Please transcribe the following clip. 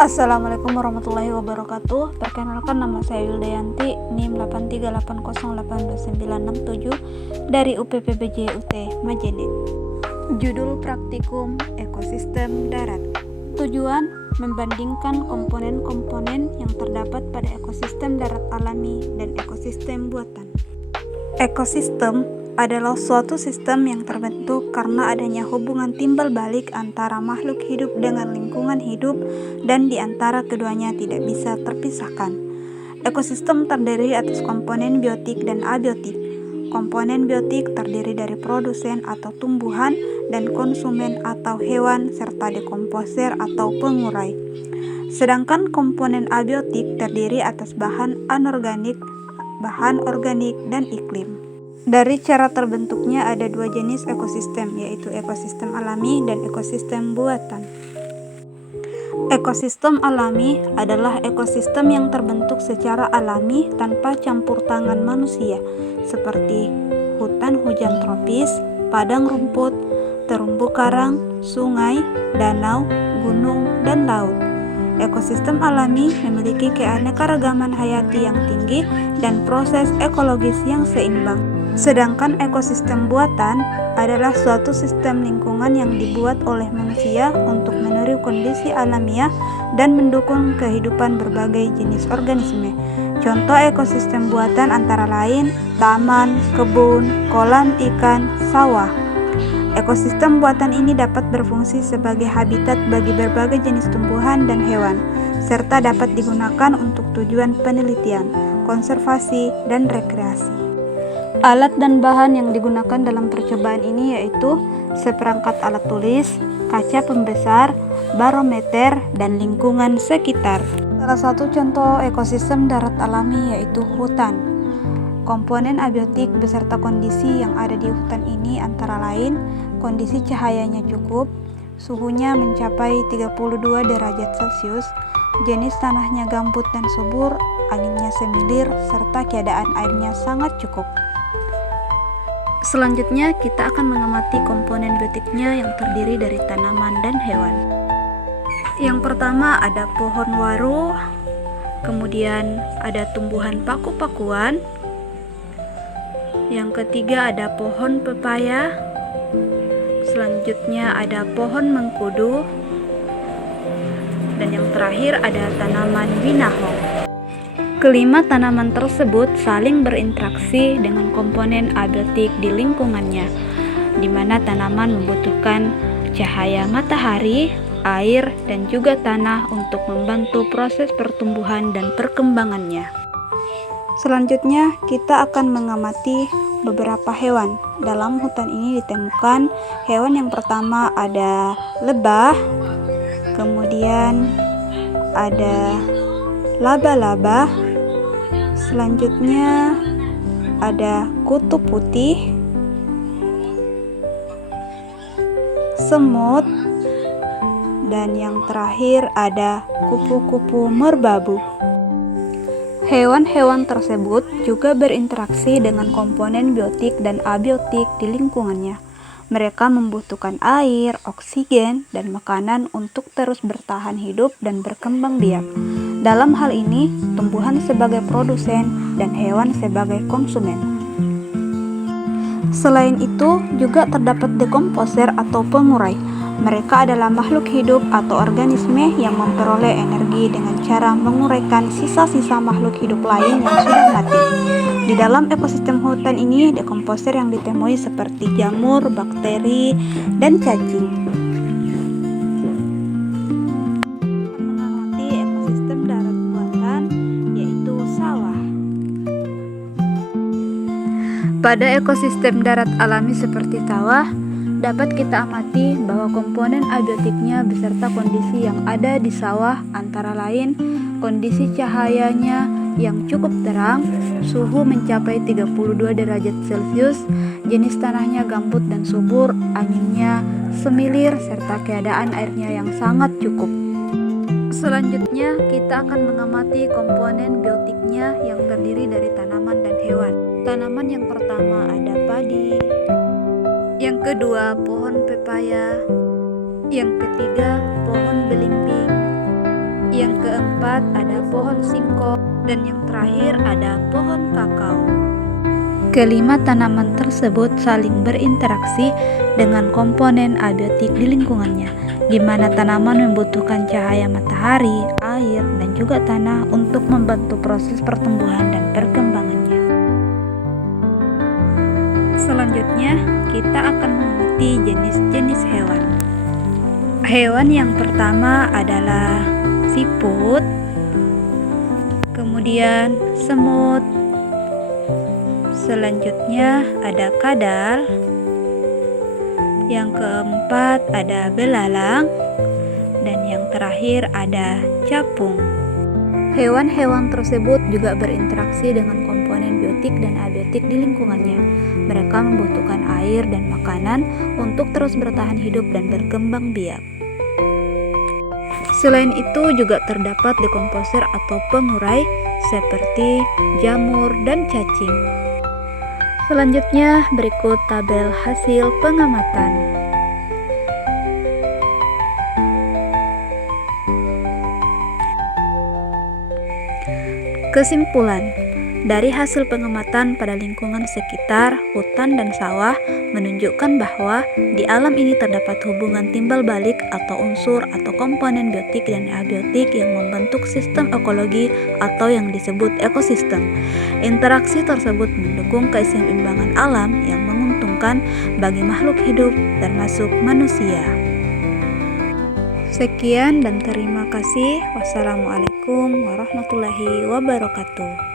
Assalamualaikum warahmatullahi wabarakatuh. Perkenalkan, nama saya Yuldayanti, NIM 838082967 dari UPPBJ UT Majene. Judul praktikum ekosistem darat. Tujuan membandingkan komponen-komponen yang terdapat pada ekosistem darat alami dan ekosistem buatan. Ekosistem adalah suatu sistem yang terbentuk karena adanya hubungan timbal balik antara makhluk hidup dengan lingkungan hidup dan di antara keduanya tidak bisa terpisahkan. Ekosistem terdiri atas komponen biotik dan abiotik. Komponen biotik terdiri dari produsen atau tumbuhan dan konsumen atau hewan serta dekomposer atau pengurai. Sedangkan komponen abiotik terdiri atas bahan anorganik, bahan organik, dan iklim. Dari cara terbentuknya ada dua jenis ekosistem, yaitu ekosistem alami dan ekosistem buatan. Ekosistem alami adalah ekosistem yang terbentuk secara alami tanpa campur tangan manusia, seperti hutan hujan tropis, padang rumput, terumbu karang, sungai, danau, gunung, dan laut. Ekosistem alami memiliki keanekaragaman hayati yang tinggi dan proses ekologis yang seimbang. Sedangkan ekosistem buatan adalah suatu sistem lingkungan yang dibuat oleh manusia untuk meniru kondisi alamiah dan mendukung kehidupan berbagai jenis organisme. Contoh ekosistem buatan antara lain taman, kebun, kolam ikan, sawah. Ekosistem buatan ini dapat berfungsi sebagai habitat bagi berbagai jenis tumbuhan dan hewan, serta dapat digunakan untuk tujuan penelitian, konservasi, dan rekreasi. Alat dan bahan yang digunakan dalam percobaan ini yaitu seperangkat alat tulis, kaca pembesar, barometer, dan lingkungan sekitar. Salah satu contoh ekosistem darat alami yaitu hutan. Komponen abiotik beserta kondisi yang ada di hutan ini antara lain kondisi cahayanya cukup, suhunya mencapai 32 derajat Celcius, jenis tanahnya gambut dan subur, anginnya semilir, serta keadaan airnya sangat cukup. Selanjutnya, kita akan mengamati komponen biotiknya yang terdiri dari tanaman dan hewan. Yang pertama ada pohon waru, kemudian ada tumbuhan paku-pakuan. Yang ketiga ada pohon pepaya. Selanjutnya ada pohon mengkudu. Dan yang terakhir ada tanaman binaho. Kelima tanaman tersebut saling berinteraksi dengan komponen abiotik di lingkungannya, di mana tanaman membutuhkan cahaya matahari, air, dan juga tanah untuk membantu proses pertumbuhan dan perkembangannya. Selanjutnya, kita akan mengamati beberapa hewan. Dalam hutan ini ditemukan hewan yang pertama ada lebah, kemudian ada laba-laba. Selanjutnya ada kutu putih, semut, dan yang terakhir ada kupu-kupu merbabu. Hewan-hewan tersebut juga berinteraksi dengan komponen biotik dan abiotik di lingkungannya. Mereka membutuhkan air, oksigen, dan makanan untuk terus bertahan hidup dan berkembang biak. Dalam hal ini, tumbuhan sebagai produsen dan hewan sebagai konsumen. Selain itu, juga terdapat dekomposer atau pengurai. Mereka adalah makhluk hidup atau organisme yang memperoleh energi dengan cara menguraikan sisa-sisa makhluk hidup lain yang sudah mati. Di dalam ekosistem hutan ini, dekomposer yang ditemui seperti jamur, bakteri, dan cacing. Pada ekosistem darat alami seperti sawah, dapat kita amati bahwa komponen abiotiknya beserta kondisi yang ada di sawah antara lain kondisi cahayanya yang cukup terang, suhu mencapai 32 derajat Celcius, jenis tanahnya gambut dan subur, anginnya semilir, serta keadaan airnya yang sangat cukup. Selanjutnya, kita akan mengamati komponen biotiknya yang terdiri dari tanaman dan hewan. Tanaman yang pertama ada padi, yang kedua pohon pepaya, yang ketiga pohon belimbing, Yang keempat ada pohon singkong, dan yang terakhir ada pohon kakao. Kelima tanaman tersebut saling berinteraksi dengan komponen abiotik di lingkungannya, di mana tanaman membutuhkan cahaya matahari, air, dan juga tanah untuk membantu proses pertumbuhan dan perkembangannya. Selanjutnya, kita akan mengerti jenis-jenis hewan. Hewan yang pertama adalah siput, kemudian semut, selanjutnya ada kadal, yang keempat ada belalang, dan yang terakhir ada capung. Hewan-hewan tersebut juga berinteraksi dengan komponen biotik dan abiotik di lingkungannya. Mereka membutuhkan air dan makanan untuk terus bertahan hidup dan berkembang biak. Selain itu juga terdapat dekomposer atau pengurai seperti jamur dan cacing. Selanjutnya berikut tabel hasil pengamatan. Kesimpulan, dari hasil pengamatan pada lingkungan sekitar, hutan dan sawah menunjukkan bahwa di alam ini terdapat hubungan timbal balik atau unsur atau komponen biotik dan abiotik yang membentuk sistem ekologi atau yang disebut ekosistem. Interaksi tersebut mendukung keseimbangan alam yang menguntungkan bagi makhluk hidup termasuk manusia. Sekian dan terima kasih. Wassalamualaikum warahmatullahi wabarakatuh.